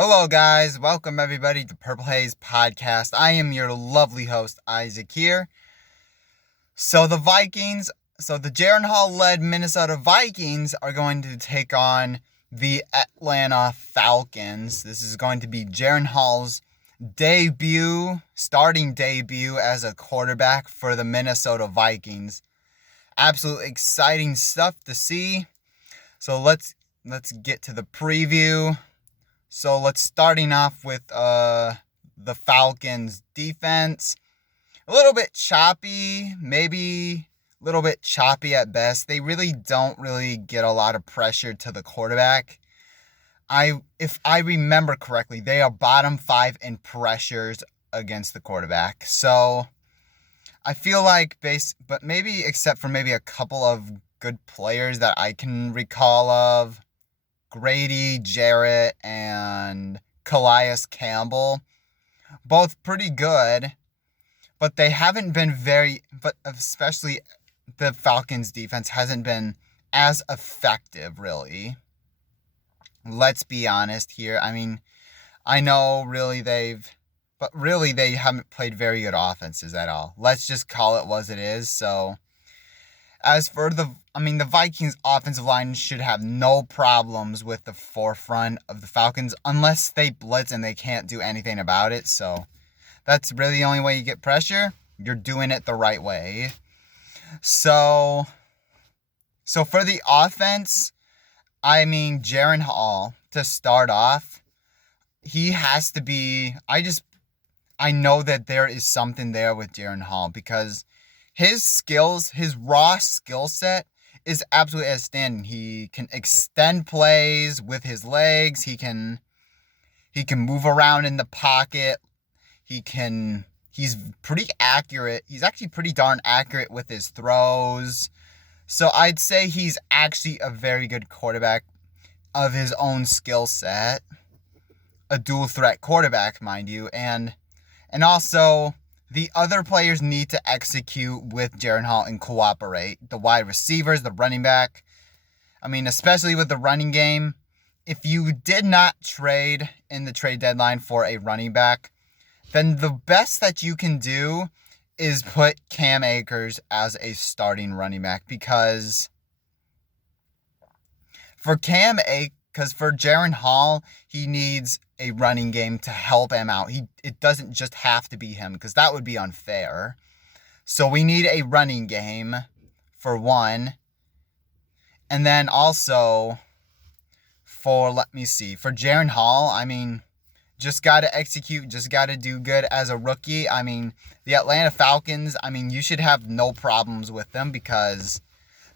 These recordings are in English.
Hello, guys. Welcome, everybody, to Purple Haze Podcast. I am your lovely host, Isaac, here. The Jaron Hall-led Minnesota Vikings are going to take on the Atlanta Falcons. This is going to be Jaron Hall's starting debut as a quarterback for the Minnesota Vikings. Absolutely exciting stuff to see. So let's get to the preview. So let's starting off with the Falcons defense. A little bit choppy, maybe a little bit choppy at best. They really don't get a lot of pressure to the quarterback. If I remember correctly, they are bottom 5 in pressures against the quarterback. So I feel like but maybe except for maybe a couple of good players that I can recall of, Grady, Jarrett, and Calais Campbell, both pretty good, but they haven't been but especially the Falcons defense hasn't been as effective, really. Let's be honest here. I mean, I know they haven't played very good offenses at all. Let's just call it what it is. So as for the Vikings offensive line should have no problems with the forefront of the Falcons unless they blitz and they can't do anything about it. So that's really the only way you get pressure. You're doing it the right way. So for the offense, Jaron Hall, to start off, he has to be, I know that there is something there with Jaron Hall because his skills, his raw skill set is absolutely outstanding. He can extend plays with his legs. He can move around in the pocket. He's pretty accurate. He's actually pretty darn accurate with his throws. So I'd say he's actually a very good quarterback of his own skill set. A dual threat quarterback, mind you, and also the other players need to execute with Jaron Hall and cooperate. The wide receivers, the running back. Especially with the running game. If you did not trade in the trade deadline for a running back, then the best that you can do is put Cam Akers as a starting running back because for Jaron Hall, he needs a running game to help him out. It doesn't just have to be him because that would be unfair. So we need a running game for one. And then also for Jaron Hall, just got to execute, just got to do good as a rookie. The Atlanta Falcons, you should have no problems with them because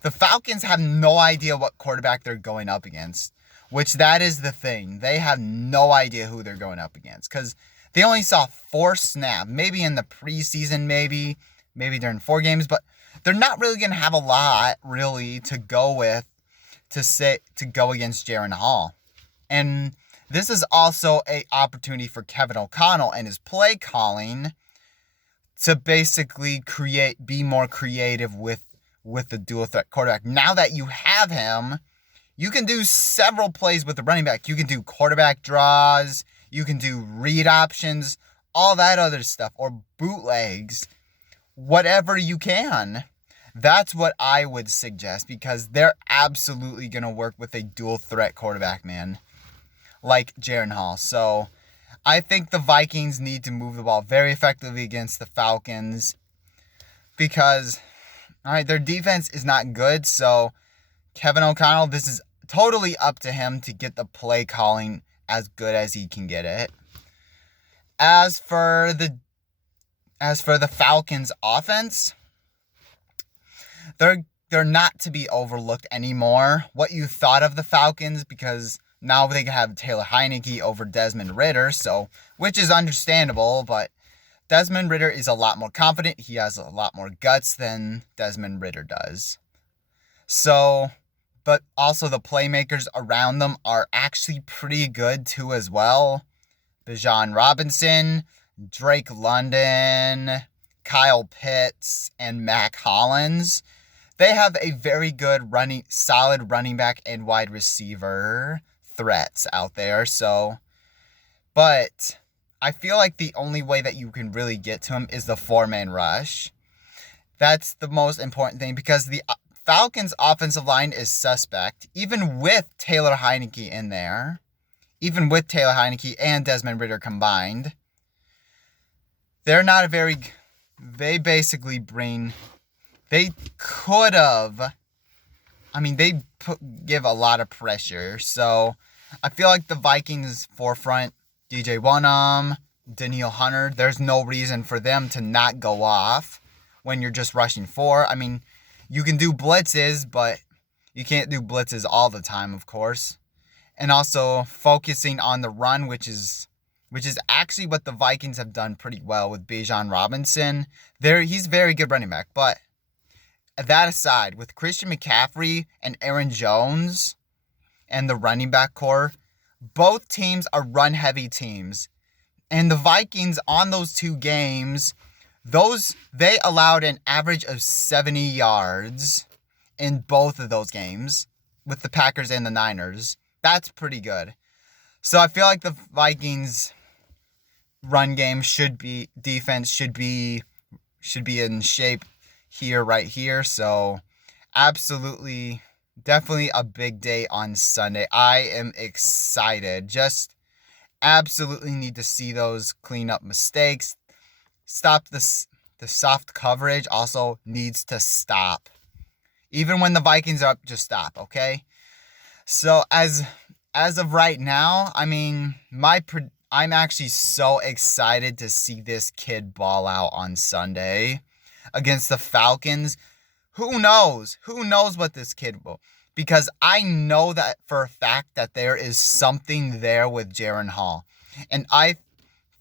the Falcons have no idea what quarterback they're going up against. Which that is the thing. They have no idea who they're going up against. Because they only saw 4 snaps. Maybe in the preseason, maybe during 4 games. But they're not really going to have a lot, really, to go with to go against Jaron Hall. And this is also an opportunity for Kevin O'Connell and his play calling to basically be more creative with the dual threat quarterback. Now that you have him, you can do several plays with the running back. You can do quarterback draws. You can do read options, all that other stuff, or bootlegs, whatever you can. That's what I would suggest because they're absolutely going to work with a dual threat quarterback, man, like Jaron Hall. So I think the Vikings need to move the ball very effectively against the Falcons because, their defense is not good. So Kevin O'Connell, this is totally up to him to get the play calling as good as he can get it. As for the Falcons offense, they're not to be overlooked anymore. What you thought of the Falcons, because now they have Taylor Heineke over Desmond Ridder, which is understandable, but Desmond Ridder is a lot more confident. He has a lot more guts than Desmond Ridder does. But also the playmakers around them are actually pretty good too as well. Bijan Robinson, Drake London, Kyle Pitts, and Mac Hollins. They have a very good solid running back and wide receiver threats out there. So But I feel like the only way that you can really get to him is the 4-man rush. That's the most important thing because the Falcons' offensive line is suspect, even with Taylor Heineke in there. Even with Taylor Heineke and Desmond Ridder combined. They're not a very... They basically bring... They could have... I mean, they give a lot of pressure. So, I feel like the Vikings forefront, DJ Wonnum, Danielle Hunter, there's no reason for them to not go off when you're just rushing 4. I mean, you can do blitzes, but you can't do blitzes all the time, of course. And also focusing on the run, which is actually what the Vikings have done pretty well with Bijan Robinson. He's a very good running back. But that aside, with Christian McCaffrey and Aaron Jones and the running back core, both teams are run-heavy teams. And the Vikings on those 2 games, they allowed an average of 70 yards in both of those games with the Packers and the Niners. That's pretty good. So I feel like the Vikings run game defense should be in shape here, right here. So absolutely, definitely a big day on Sunday. I am excited. Just absolutely need to see those clean up mistakes. Stop the soft coverage also needs to stop. Even when the Vikings are up, just stop, okay? So as of right now, I mean, I'm actually so excited to see this kid ball out on Sunday against the Falcons. Who knows? Who knows what this kid will? Because I know that for a fact that there is something there with Jaren Hall. And I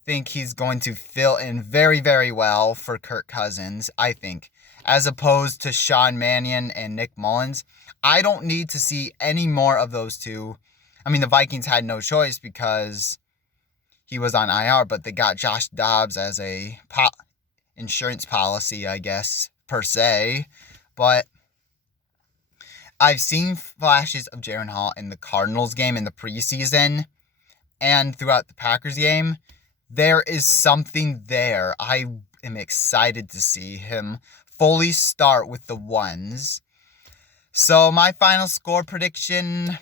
think he's going to fill in very, very well for Kirk Cousins, I think. As opposed to Sean Mannion and Nick Mullins. I don't need to see any more of those two. I mean, the Vikings had no choice because he was on IR, but they got Josh Dobbs as a insurance policy, I guess, per se. But I've seen flashes of Jaren Hall in the Cardinals game in the preseason and throughout the Packers game. There is something there. I am excited to see him fully start with the ones. So my final score prediction,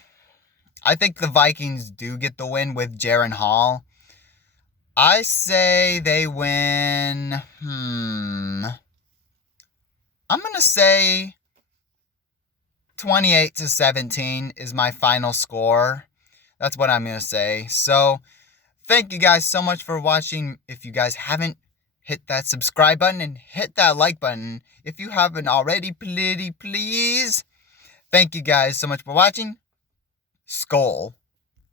I think the Vikings do get the win with Jaren Hall. I say they win, I'm going to say 28-17 is my final score. That's what I'm going to say. So thank you guys so much for watching. If you guys haven't, hit that subscribe button and hit that like button. If you haven't already, please. Thank you guys so much for watching. Skol.